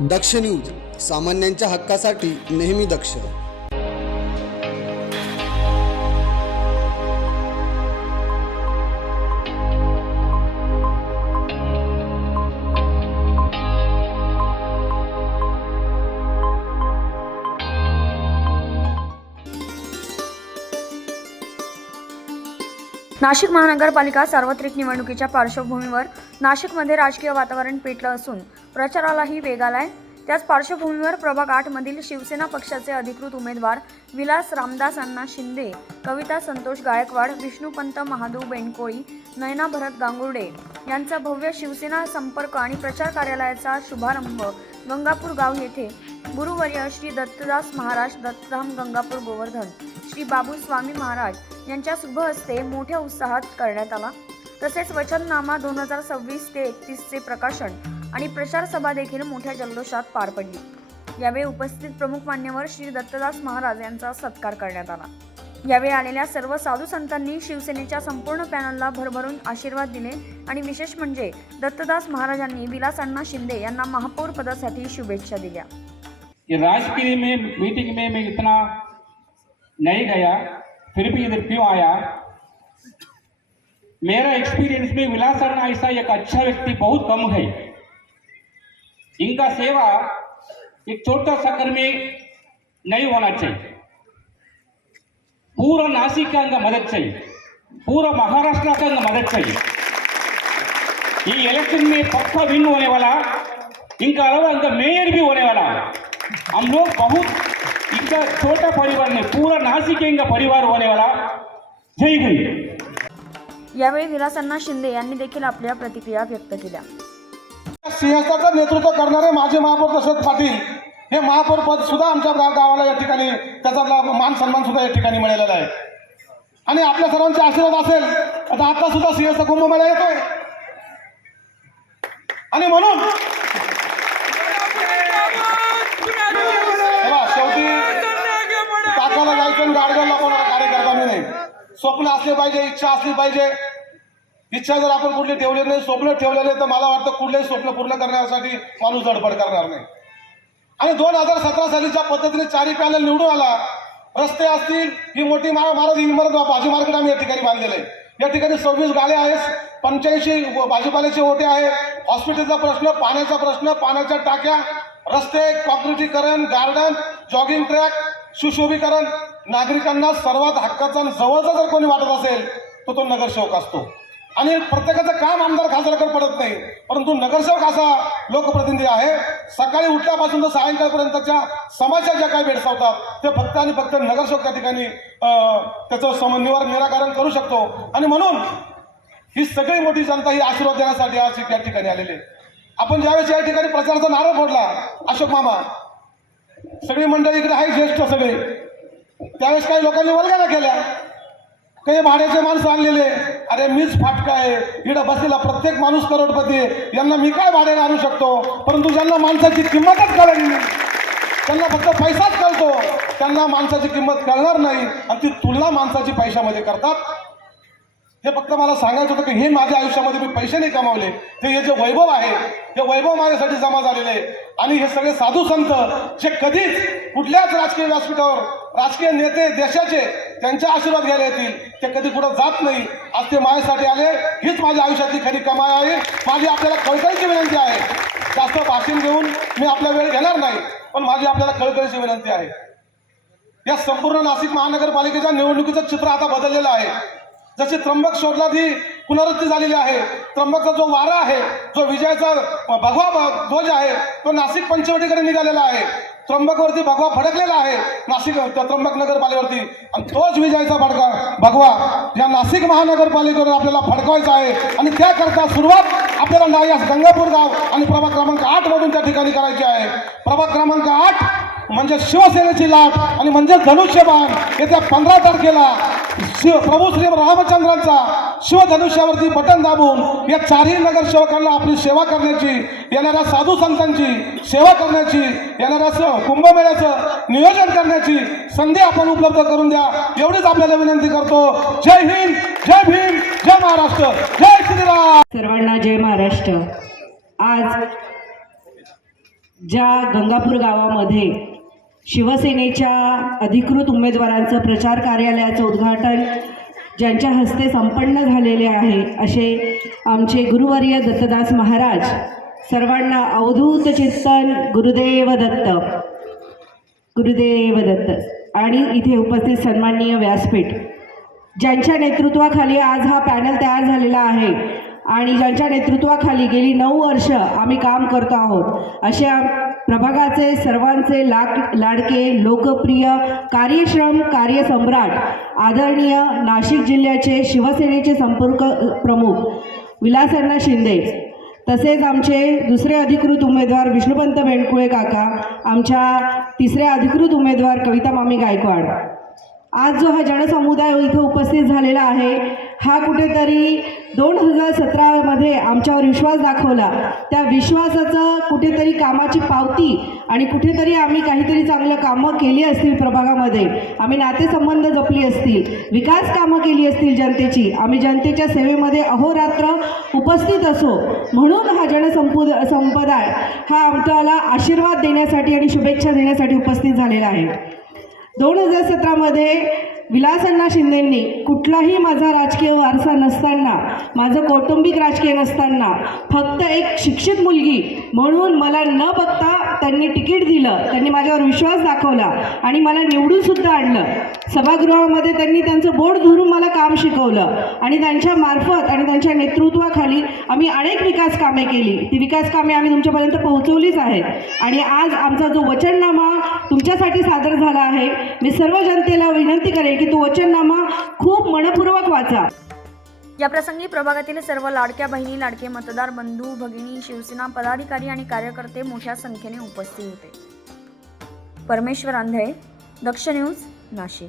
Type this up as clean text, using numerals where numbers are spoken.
दक्ष news, सामान्यांच्या हक्कासाठी नेहमी दक्ष. नाशिक महानगरपालिका सार्वत्रिक निवडणुकीच्या पार्श्वभूमीवर नाशिकमध्ये राजकीय वातावरण पेटलं असून प्रचारालाही वेग आलाय. त्याच पार्श्वभूमीवर प्रभाग 8 मधील शिवसेना पक्षाचे अधिकृत उमेदवार विलास रामदास अण्णा शिंदे, कविता संतोष गायकवाड, विष्णुपंत महादेव बेनकोळी, नयना भरत गांगुर्डे यांचा भव्य शिवसेना संपर्क आणि प्रचार कार्यालयाचा शुभारंभ गंगापूर गाव येथे गुरुवर्य श्री दत्तदास महाराज दत्तधाम गंगापूर गोवर्धन श्री बाबू स्वामी महाराज यांच्या शुभ हस्ते मोठ्या उत्साहात करण्यात आला. तसेच वचननामा 2026 ते 31 चे प्रकाशन आणि प्रचार सभा देखील मोठ्या जल्लोषात पार पडली. यावेळी उपस्थित प्रमुख मान्यवर श्री दत्तदास महाराज यांचा सत्कार करण्यात आला. यावेळी आलेल्या सर्व साधू संतांनी शिवसेनेच्या संपूर्ण पॅनलला भरभरून आशीर्वाद दिले आणि विशेष म्हणजे दत्तदास महाराजांनी विलास अण्णा शिंदे यांना महापौर पदासाठी शुभेच्छा दिल्या. राजकीय में मीटिंग में मैं इतना नहीं गया, फिर भी इधर क्यों आया. मेरा एक्सपीरियंस में विलास अण्णा ऐसा एक अच्छा व्यक्ति बहुत कम है. इनका सेवा एक छोटा सा घर में नहीं होना चाहिए, पूरा नासिक का इनका मदद चाहिए, पूरा महाराष्ट्र का इनका मदद चाहिए. ये इलेक्शन में पक्का विन होने वाला, इनका अलावा इनका मेयर भी होने वाला. हम लोग बहुत इनका छोटा परिवार नहीं, पूरा नासिक इनका परिवार होने वाला. जय हिंद. यावेळी विलास अण्णा शिंदे यांनी देखील आपल्या प्रतिक्रिया व्यक्त केल्या. सिंहस्थाचं नेतृत्व करणारे माझे महापौर दशरथ पाटील हे महापौर पद सुद्धा आमच्या गावाला या ठिकाणी त्याचा मान सन्मान सुद्धा या ठिकाणी मिळालेला आहे. आणि आपल्या सर्वांचे आशीर्वाद असेल तर आता सुद्धा सिंहस्थ कुंभमेळा येतोय. आणि म्हणून शेवटी टाकाला जायचं आणि गाडगाव लावणारा कार्यकर्ता मी नाही. स्वप्न असले पाहिजे, इच्छा असली पाहिजे. इच्छा जर आपण कुठली ठेवली नाही, स्वप्न ठेवलेले, तर मला वाटतं कुठलेही स्वप्न पूर्ण करण्यासाठी माणूस धडपड करणार नाही. आणि 2017 साली ज्या पद्धतीने चारी पॅनल निवडून आला, रस्ते असतील, ही मोठी महाराज इमारत भाजी मार्केट आम्ही या ठिकाणी बांधलेलं आहे. या ठिकाणी 26 गाड्या आहेत, 85 भाजीपाल्याचे ओटे आहे, हॉस्पिटलचा प्रश्न, पाण्याचा प्रश्न, पाण्याच्या टाक्या, रस्ते, कॉन्क्रिटीकरण, गार्डन, जॉगिंग ट्रॅक, सुशोभीकरण. नागरिकांना सर्वात हक्काचा जवळचा जर कोणी वाटत असेल तर तो नगरसेवक असतो. आणि प्रत्येकाचं काम आमदार खासदाराकडे पडत नाही, परंतु नगरसेवक असा लोकप्रतिनिधी आहे. सकाळी उठल्यापासून तर सायंकाळपर्यंतच्या समस्या ज्या काही भेडसावतात ते फक्त आणि फक्त नगरसेवक त्या ठिकाणी त्याचं निराकरण करू शकतो. आणि म्हणून ही सगळी मोठी जनता ही आशीर्वाद देण्यासाठी आज या ठिकाणी आलेली आहे. आपण ज्यावेळेस या ठिकाणी प्रचाराचा नारळ फोडला, अशोक मामा सगळी मंडळी इकडे आहे ज्येष्ठ सगळे, त्यावेळेस काही लोकांनी वल्गना केल्या, काही भाड्याचे माणसं आणलेले. अरे मीच फाटका आहे, इकडे बसलेला प्रत्येक माणूस करोडपती आहे, यांना मी काय भाड्याने आणू शकतो. परंतु ज्यांना माणसाची किंमतच कळली नाही, त्यांना फक्त पैसाच कळतो, त्यांना माणसाची किंमत कळणार नाही आणि ती तुलना माणसाची पैशामध्ये करतात. हे फक्त मला सांगायचं होतं की हे माझ्या आयुष्यामध्ये मी पैसे नाही कमावले, हे जे वैभव आहे हे वैभव माझ्यासाठी जमा झालेले आहे. आणि हे सगळे साधू संत जे कधीच कुठल्याच राजकीय व्यासपीठावर राजकीय नेते देशाचे त्यांचे आशीर्वाद घ्यायला येतील, ते कधी कुठं जात नाही. आज ते माझ्यासाठी आले, हीच माझ्या आयुष्यातली खरी कमाई आहे. माझी आपल्याला कळकळीची विनंती आहे, जास्त भाषण घेऊन मी आपला वेळ घेणार नाही, पण माझी आपल्याला कळकळीची विनंती आहे. या संपूर्ण नाशिक महानगरपालिकेच्या निवडणुकीचं चित्र आता बदललेलं आहे. जशी त्र्यंबक शोधला ती पुनरुत्ती झालेली आहे. त्र्यंबकचा जो वारा आहे, जो विजयाचा भगवा ध्वज आहे, तो नाशिक पंचवटीकडे निघालेला आहे. त्र्यंबकवरती भगवा फडकलेला आहे नाशिक त्र्यंबक नगरपालिकेवरती, आणि तोच विजयाचा भगवा या नाशिक महानगरपालिकेवर आपल्याला फडकवायचा आहे. आणि त्याकरता सुरुवात आपल्याला नायास गंगापूर गाव आणि प्रभाग क्रमांक 8 मधून त्या ठिकाणी करायची आहे. प्रभाग क्रमांक 8 म्हणजे शिवसेनेची लाट आणि म्हणजे धनुष्यबाण. येत्या 15 तारखेला प्रभू श्री रामचंद्रांचा शिवधनुष्यावरती बटन दाबून या चारही नगरसेवकांना आपली सेवा करण्याची, येणाऱ्या साधू संतांची सेवा करण्याची, येणाऱ्या कुंभमेळ्याचं नियोजन करण्याची संधी आपण उपलब्ध करून द्या, एवढीच आपल्याला विनंती करतो. जय हिंद, जय भीम, जय महाराष्ट्र, जय श्रीराम. सर्वांना जय महाराष्ट्र. आज ज्या गंगापूर गावामध्ये शिवसेनेच्या अधिकृत उमेदवारांचं प्रचार कार्यालयाचं उद्घाटन ज्यांच्या हस्ते संपन्न झालेले आहे असे आमचे गुरुवर्य दत्तदास महाराज, सर्वांना अवधूत चिंतन गुरुदेव दत्त, गुरुदेव दत्त आणि इथे उपस्थित सन्माननीय व्यासपीठ, ज्यांच्या नेतृत्वाखाली आज हा पॅनल तयार झालेला आहे आणि ज्यांच्या नेतृत्वाखाली गेली 9 वर्ष आम्ही काम करतो आहोत, अशा प्रभागाचे सर्वांचे लाडके लोकप्रिय कार्यश्रम कार्यसम्राट आदरणीय नाशिक जिल्ह्याचे शिवसेनेचे संपर्क प्रमुख विलासअण्णा शिंदे, तसेच आमचे दुसरे अधिकृत उमेदवार विष्णुपंत बेंडकुळे काका, आमच्या तिसरे अधिकृत उमेदवार कविता मामी गायकवाड, आज जो हा जनसमुदाय इथं उपस्थित झालेला आहे हा कुठेतरी 2017मध्ये आमच्यावर विश्वास दाखवला, त्या विश्वासाचं कुठेतरी कामाची पावती आणि कुठेतरी आम्ही काहीतरी चांगलं कामं केली असतील, प्रभागामध्ये आम्ही नातेसंबंध जपली असतील, विकास कामं केली असतील जनतेची, आम्ही जनतेच्या सेवेमध्ये अहोरात्र उपस्थित असो, म्हणून हा जनसंप्रदाय हा आमच्याला आशीर्वाद देण्यासाठी आणि शुभेच्छा देण्यासाठी उपस्थित झालेला आहे. 2017मध्ये विलासअण्णा शिंदेंनी कुठलाही माझा राजकीय वारसा नसताना, माझं कौटुंबिक राजकीय नसताना, फक्त एक शिक्षित मुलगी म्हणून मला न बघता त्यांनी तिकीट दिलं, त्यांनी माझ्यावर विश्वास दाखवला आणि मला निवडूनसुद्धा आणलं. सभागृहामध्ये त्यांनी त्यांचं बोट धरून मला काम शिकवलं आणि त्यांच्या मार्फत आणि त्यांच्या नेतृत्वाखाली आम्ही अनेक विकास कामे केली. ती विकास कामे आम्ही तुमच्यापर्यंत पोहोचवलीच आहेत आणि आज आमचा जो वचननामा तुमच्यासाठी सादर झाला आहे, मी सर्व जनतेला विनंती करेन की तो वचननामा खूप मनपूर्वक वाचा. या प्रसंगी प्रभागातील सर्व लाडक्या बहिणी, लाडके मतदार बंधू भगिनी, शिवसेना पदाधिकारी आणि कार्यकर्ते मोठ्या संख्येने उपस्थित होते. परमेश्वर आंधळे, दक्ष न्यूज, नाशिक.